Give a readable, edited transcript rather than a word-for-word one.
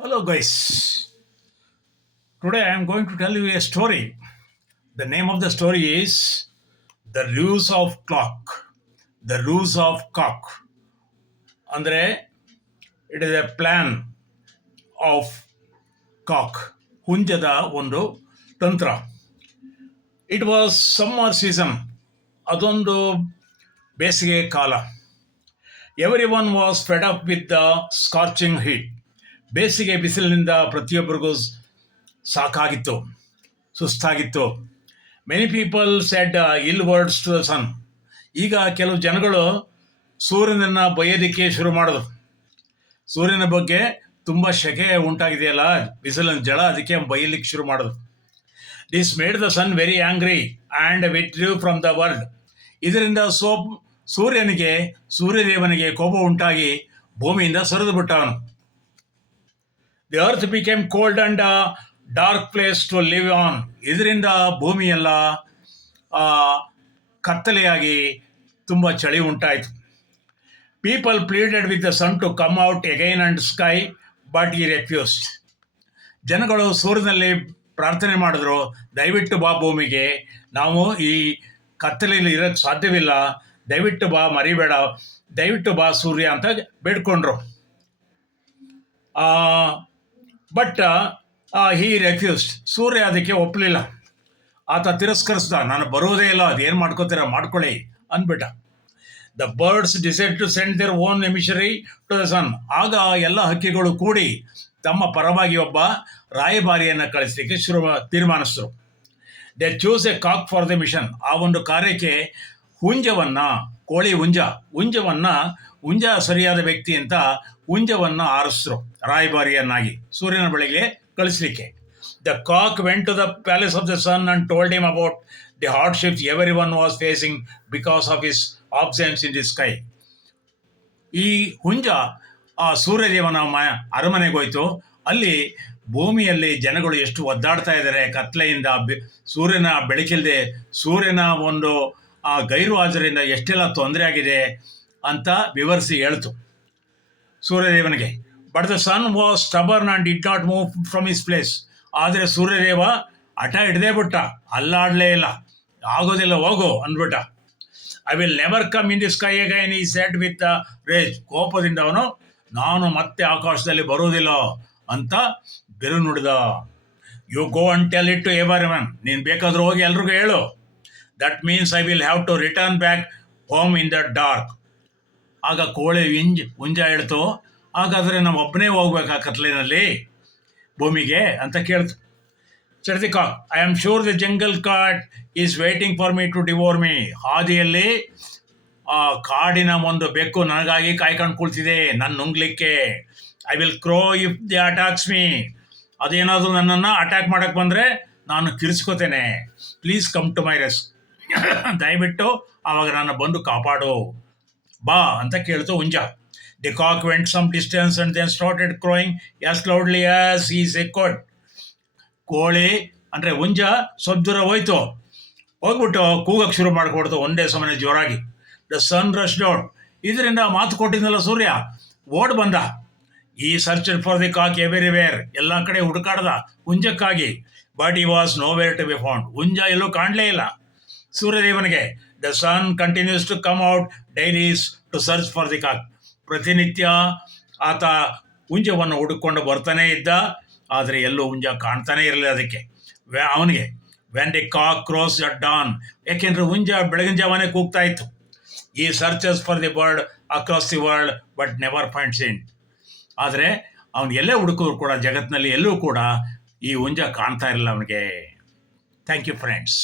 Hello, guys. Today I am going to tell you a story. The name of the story is The Ruse of Clock. The Ruse of Cock. ಅಂದರೆ it is a plan of cock, ಹುಂಜದ ಒಂದು ತಂತ್ರ. It was summer season. ಅದೊಂದು ಬೇಸಿಗೆ ಕಾಲ. Every one was fed up with the scorching heat. ಬೇಸಿಗೆ ಬಿಸಿಲಿನಿಂದ ಪ್ರತಿಯೊಬ್ಬರಿಗೂ ಸಾಕಾಗಿತ್ತು, ಸುಸ್ತಾಗಿತ್ತು. Many people said ill words to the sun. ಈಗ ಕೆಲವು ಜನಗಳು ಸೂರ್ಯನನ್ನು ಬೈಯೋದಕ್ಕೆ ಶುರು ಮಾಡಿದ್ರು. ಸೂರ್ಯನ ಬಗ್ಗೆ ತುಂಬ ಶೆಕೆ ಉಂಟಾಗಿದೆಯಲ್ಲ, ಬಿಸಿಲಿನ ಜಳ, ಅದಕ್ಕೆ ಬೈಯಲಿಕ್ಕೆ ಶುರು ಮಾಡಿದ್ರು. This made the sun very angry and withdrew from the world. ಇದರಿಂದ ಸೂರ್ಯದೇವನಿಗೆ ಕೋಪ ಉಂಟಾಗಿ ಭೂಮಿಯಿಂದ ಸರಿದು ಬಿಟ್ಟ ಅವನು. The earth became cold and dark place to live on. ಇದರಿಂದ ಭೂಮಿಯೆಲ್ಲ ಕತ್ತಲೆಯಾಗಿ ತುಂಬ ಚಳಿ ಉಂಟಾಯಿತು. People pleaded with the sun to come out again and sky, but he refused. ಜನಗಳು ಸೂರ್ಯನಲ್ಲಿ ಪ್ರಾರ್ಥನೆ ಮಾಡಿದ್ರು, ದಯವಿಟ್ಟು ಬಾ ಭೂಮಿಗೆ, ನಾವು ಈ ಕತ್ತಲೆಯಲ್ಲಿ ಇರೋಕ್ಕೆ ಸಾಧ್ಯವಿಲ್ಲ, ದಯವಿಟ್ಟು ಬಾ, ಮರಿಬೇಡ, ದಯವಿಟ್ಟು ಬಾ ಸೂರ್ಯ ಅಂತ ಬೇಡ್ಕೊಂಡ್ರು. But he refused. ಸೂರ್ಯ ಅದಕ್ಕೆ ಒಪ್ಪಲಿಲ್ಲ. ಆತ ತಿರಸ್ಕರಿಸ್ದ, ನಾನು ಬರೋದೇ ಇಲ್ಲ, ಅದೇನು ಮಾಡ್ಕೋತೀರ ಮಾಡ್ಕೊಳ್ಳಿ ಅಂದ್ಬಿಟ್ಟ. The birds decide to send their own emissary to the sun. ಆಗ ಎಲ್ಲ ಹಕ್ಕಿಗಳು ಕೂಡಿ ತಮ್ಮ ಪರವಾಗಿ ಒಬ್ಬ ರಾಯಭಾರಿಯನ್ನು ಕಳಿಸಲಿಕ್ಕೆ ತೀರ್ಮಾನಿಸಿದ್ರು. They choose a cock for the mission. ಆ ಒಂದು ಕಾರ್ಯಕ್ಕೆ ಹುಂಜ ಸರಿಯಾದ ವ್ಯಕ್ತಿ ಅಂತ ಹುಂಜವನ್ನು ಆರಿಸಿದ್ರು ರಾಯಭಾರಿಯನ್ನಾಗಿ ಸೂರ್ಯನ ಬಳಿಗೆ ಕಳಿಸ್ಲಿಕ್ಕೆ. The cock went to the palace of the sun and told him about the hardships every one was facing because of his absence in the sky. ಈ ಹುಂಜ ಆ ಸೂರ್ಯದೇವನ ಅರಮನೆಗೆ ಹೋಯ್ತು. ಅಲ್ಲಿ ಭೂಮಿಯಲ್ಲಿ ಜನಗಳು ಎಷ್ಟು ಒದ್ದಾಡ್ತಾ ಇದ್ದಾರೆ ಕತ್ಲೆಯಿಂದ, ಸೂರ್ಯನ ಬೆಳಕಿಲ್ಲದೆ, ಸೂರ್ಯನ ಒಂದು ಗೈರು ಹಾಜರಿಂದ ಎಷ್ಟೆಲ್ಲ ತೊಂದರೆ ಆಗಿದೆ ಅಂತ ವಿವರಿಸಿ ಹೇಳ್ತು ಸೂರ್ಯದೇವನಿಗೆ. But the sun was stubborn and did not move from his place. ಆದರೆ ಸೂರ್ಯದೇವ ಹಠ ಹಿಡ್ದೇ ಬಿಟ್ಟ, ಅಲ್ಲಾಡಲೇ ಇಲ್ಲ. ಆಗೋದಿಲ್ಲ, ಹೋಗು ಅಂದ್ಬಿಟ್ಟ. I will never come in the sky again he said with rage. ಕೋಪದಿಂದ ಅವನು, ನಾನು ಮತ್ತೆ ಆಕಾಶದಲ್ಲಿ ಬರುವುದಿಲ್ಲ ಅಂತ ಬೆರು ನುಡಿದ. You go and tell it to every one. ನೀನು ಬೇಕಾದ್ರೂ ಹೋಗಿ ಎಲ್ರಿಗೂ ಹೇಳು. That means I will have to return back home in the dark. ಆಗ ಕೋಳಿ ಹುಂಜ ಹೇಳ್ತು, ಹಾಗಾದರೆ ನಾವು ಒಬ್ಬನೇ ಹೋಗ್ಬೇಕಾ ಕತ್ಲಿನಲ್ಲಿ ಭೂಮಿಗೆ ಅಂತ ಕೇಳ್ತು. Said the cock, I am sure the jungle cat is waiting for me to devour me. ಹಾದಿಯಲ್ಲಿ ಕಾಡಿನ ಒಂದು ಬೆಕ್ಕು ನನಗಾಗಿ ಕಾಯ್ಕೊಂಡು ಕುಳ್ತಿದೆ, ನನ್ನ ನುಂಗ್ಲಿಕ್ಕೆ. I will crow if the attacks me. ಅದೇನಾದರೂ ನನ್ನನ್ನು ಅಟ್ಯಾಕ್ ಮಾಡಕ್ಕೆ ಬಂದರೆ ನಾನು ಕಿರಿಸ್ಕೋತೇನೆ. Please come to my rescue. ದಯವಿಟ್ಟು ಆವಾಗ ನಾನು ಬಂದು ಕಾಪಾಡು ಬಾ ಅಂತ ಕೇಳ್ತು ಹುಂಜ. The cock went some distance and then started crowing as loudly as is awkward. ಕೋಳಿ ಅಂದರೆ ಹುಂಜ ಸ್ವಲ್ಪ ದೂರ ಹೋಗ್ಬಿಟ್ಟು ಕೂಗಕ್ಕೆ ಶುರು ಮಾಡಿಕೊಡ್ತು ಒಂದೇ ಸಮಯ ಜೋರಾಗಿ. The sun rushed out. ಇದರಿಂದ ಮಾತು ಕೊಟ್ಟಿದ್ನಲ್ಲ ಸೂರ್ಯ, ಓಡ್ ಬಂದ. He search for the cock everywhere. ಎಲ್ಲ ಕಡೆ ಹುಡುಕಾಡ್ದ ಹುಂಜಕ್ಕಾಗಿ. But he was nowhere to be found. ಹುಂಜ ಎಲ್ಲೂ ಕಾಣಲೇ ಇಲ್ಲ ಸೂರ್ಯದೇವನಿಗೆ. The sun continues to come out daily to search for the cock. ಪ್ರತಿನಿತ್ಯ ಆತ ಹುಂಜವನ್ನು ಹುಡುಕೊಂಡು ಬರ್ತಾನೇ ಇದ್ದ, ಆದರೆ ಎಲ್ಲೂ ಹುಂಜ ಕಾಣ್ತಾನೆ ಇರಲಿಲ್ಲ ಅದಕ್ಕೆ ಅವನಿಗೆ. When the cock crows at dawn. ಯಾಕೆಂದರೆ ಹುಂಜ ಬೆಳಗಿನ ಜಾವನೇ ಕೂಗ್ತಾ ಇತ್ತು. ಈ searches for the bird across the world but never finds it. ಆದರೆ ಅವನು ಎಲ್ಲೇ ಹುಡುಕಿದ್ರು ಕೂಡ ಜಗತ್ತಿನಲ್ಲಿ ಎಲ್ಲೂ ಕೂಡ ಈ ಹುಂಜ ಕಾಣ್ತಾ ಇರಲಿಲ್ಲ ಅವನಿಗೆ. Thank you friends.